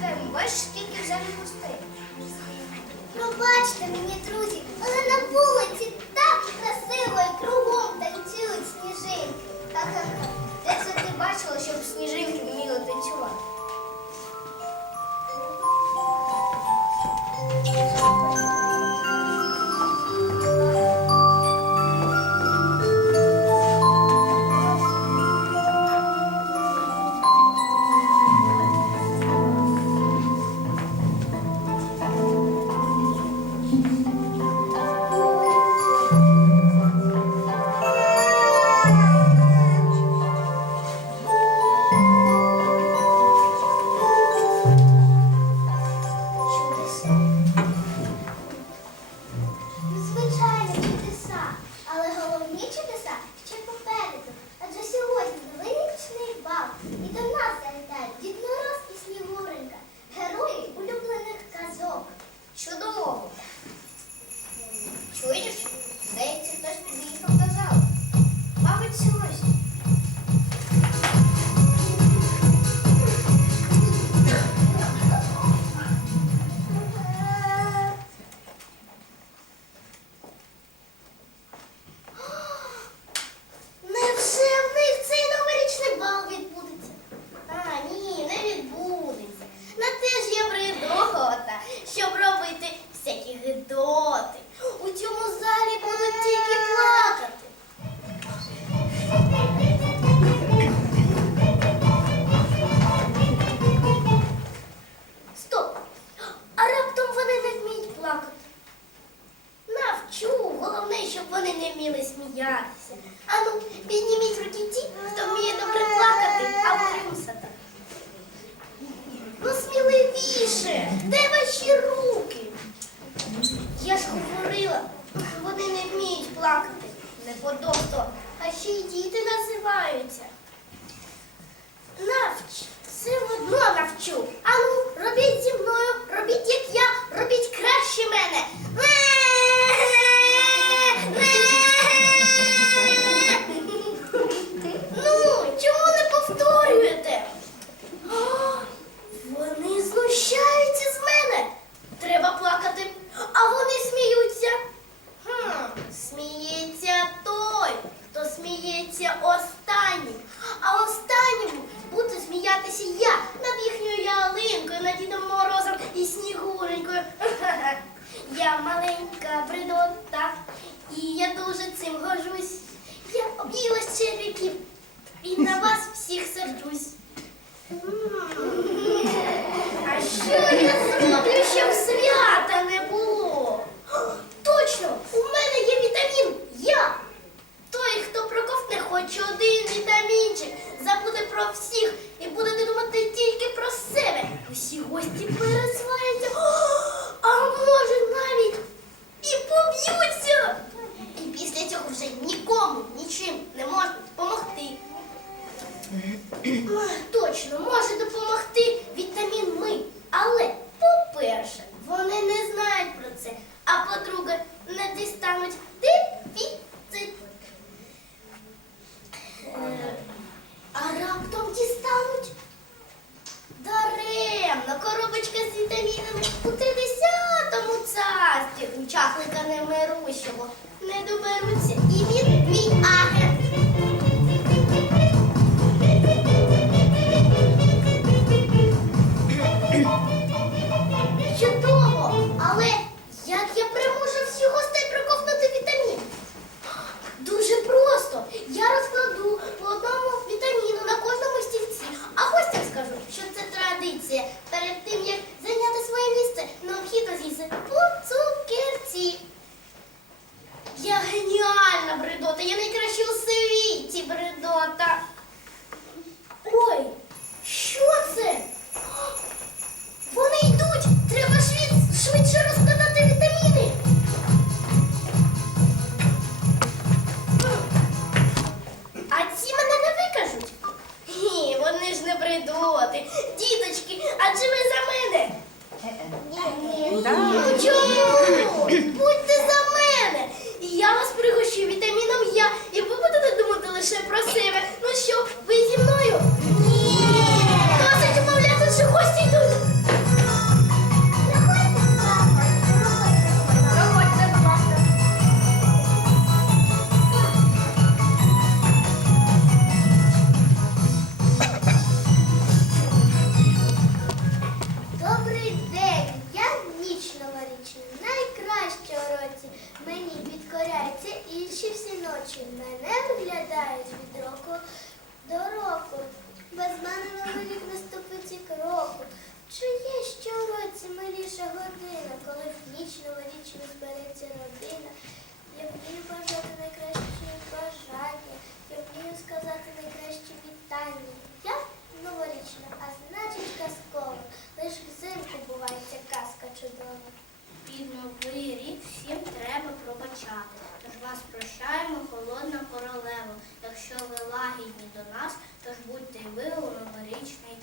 живемо. Бачиш, скільки вже не Ну, бачите, мені, друзі, але на вулиці плакати, неподобно, а ще й діти називаються. Навч, все одно навчу. Ану, робіть зі мною, робіть, як я, робіть краще мене. я маленька бридота, і я дуже цим горжусь. Я об'їлась черв'яків і на вас всіх серджусь. а по-друге, не дістануть ти.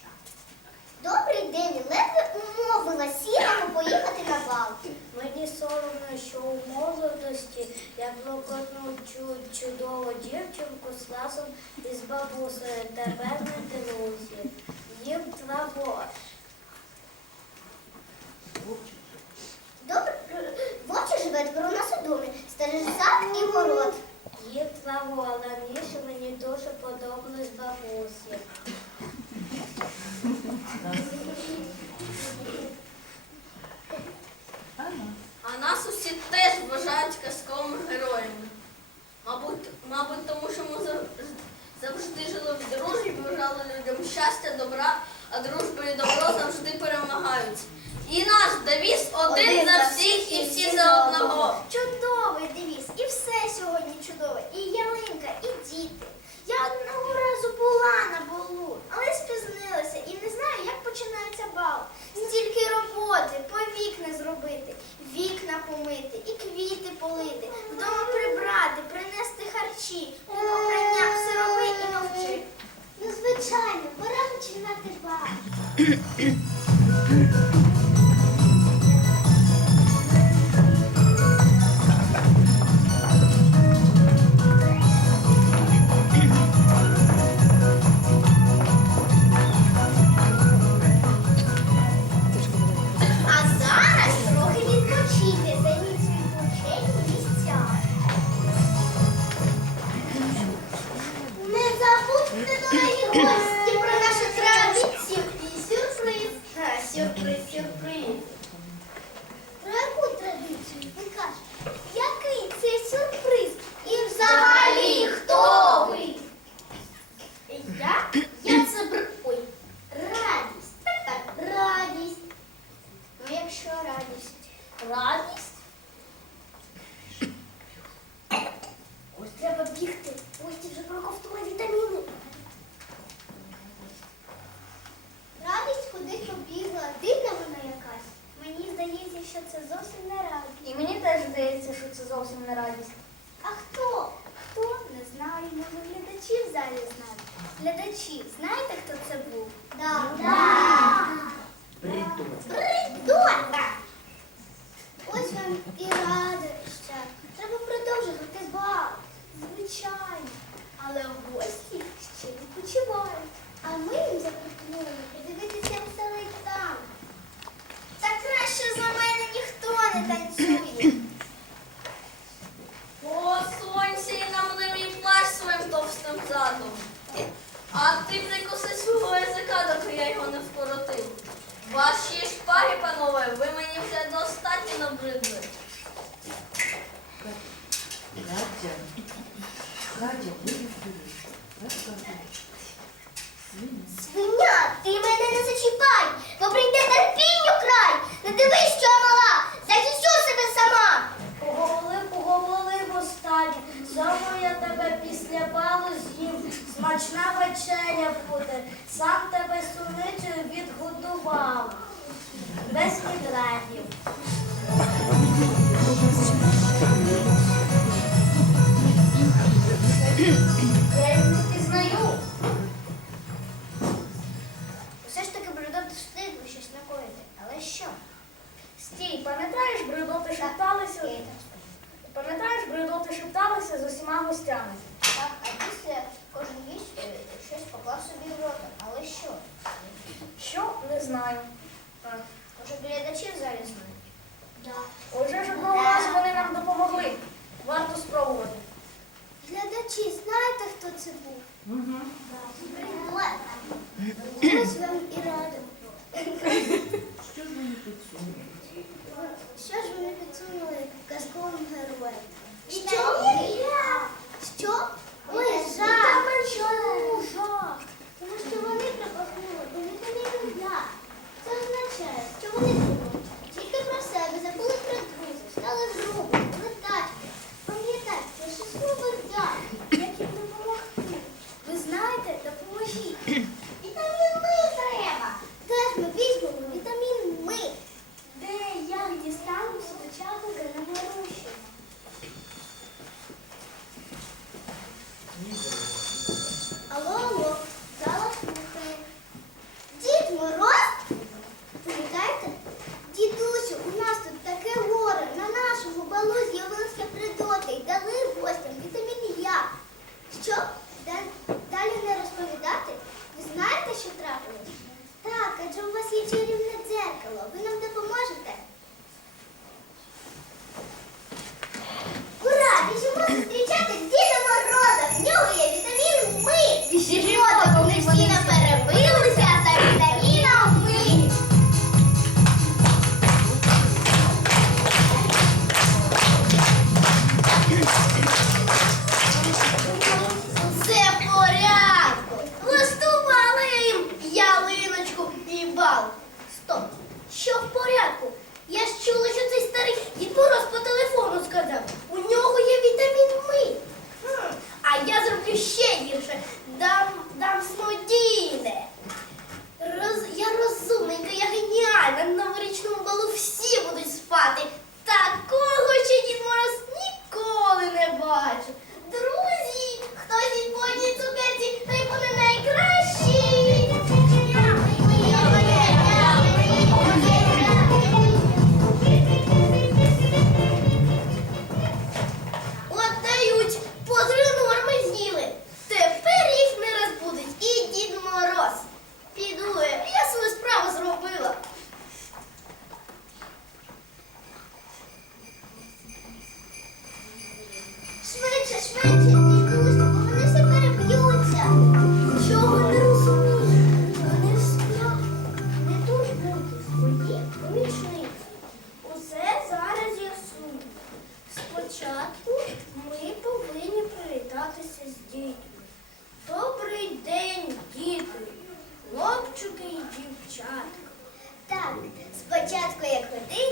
Час. Добрий день, ледве умовила сірого поїхати на бал. Мені соромно, що у молодості я блокотнув цю чудову дівчинку з ласом із бабусею тебе не друзі. Їм траво. Добре, в очі живе тепер у нас у домі. Сад і город. Їм траво, але раніше мені дуже подобались бабусі. Ich hab dich Але гості ще відпочивають. А ми їм запропонуємо подивитися веселий танк. Та краще за мене ніхто не танцює. О, сонце і не мій плащ своїм товстим задом. А ти прикуси свого язика, доки я його не вкоротив. Ваші шпаги, панове, ви мені вже достатньо набридли. Дивись, що я мала, захищу себе сама. Поговори, поговори в останнє. Знову я тебе після балу з'їм. Смачна вечеря буде. Сам тебе суницею відгодував. Без відрадів. Стій, пам'ятаєш, бредоти шепталися? Пам'ятаєш, бредоти шепталися з усіма гостями? Так, а після кожен гість е, щось поклав собі в рота. Але що? Що? Не знаю. Може, глядачі в залі знають? Да. Уже ж одного разу вони нам допомогли. Варто спробувати. Глядачі, знаєте, хто це був? Угу. Ось вам і радо. Що ж вони підсунули? Ж казковим героєм. Що? Спочатку як води,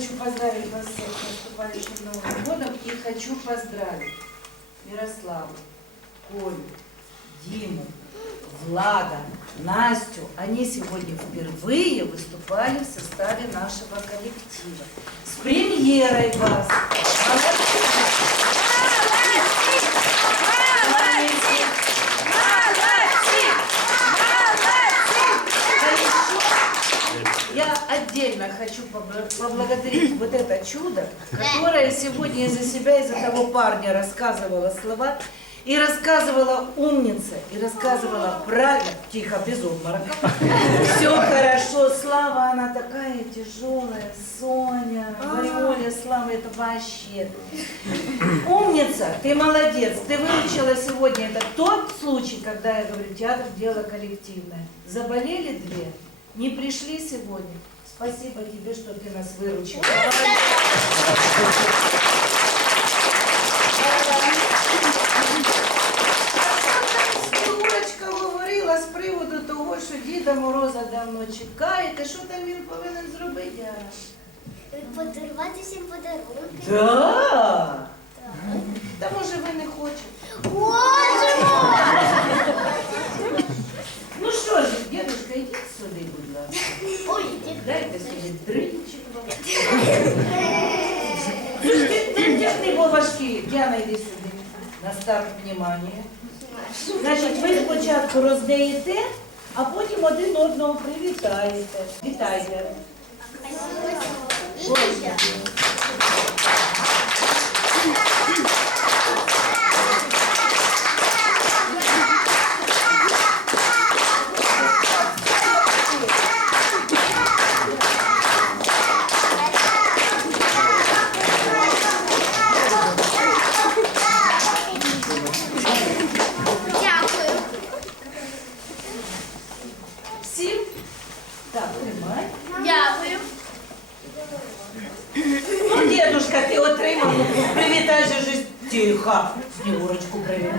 хочу поздравить вас всех с наступающим Новым годом и хочу поздравить Мирославу, Колю, Диму, Влада, Настю. Они сегодня впервые выступали в составе нашего коллектива. С премьерой вас! Молодцы! Я отдельно хочу побл- поблагодарить вот это чудо, которое сегодня из-за себя, из-за того парня рассказывала слова, и рассказывала умница, и рассказывала правильно, тихо, без обморока. Все хорошо, Слава, она такая тяжелая, Соня, говорю, Оля, Слава, это вообще. Умница, ты молодец, ты выучила сегодня. Это тот случай, когда я говорю, театр – дело коллективное. Заболели две, не пришли сегодня. Спасибо тебе, что ты нас говорила з приводу того, що Діда Мороза давно чекаєте. Що там він повинен зробити? Яра? Подарувати всім подарунки. Да. Та може ви не хочете? Хочемо! Дайте собі дринчик. Тягни бо важкі. Діана, йди сюди. На старт внимання. Значить, ви спочатку роздаєте, а потім один одного привітаєте. Вітайте. Ось. Ж. Тихо. Снігурочку привіт.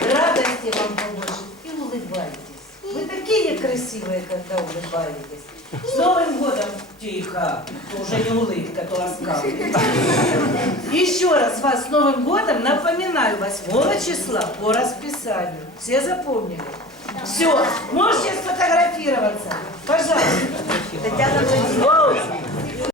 Радости вам побольше и улыбайтесь. Вы такие красивые, когда улыбаетесь. С Новым годом! Тихо! Это уже не улыбка, то оскал. Еще раз вас с Новым годом напоминаю, 8 числа по расписанию. Все запомнили? Все, можете сфотографироваться. Пожалуйста. Татьяна Владимировна.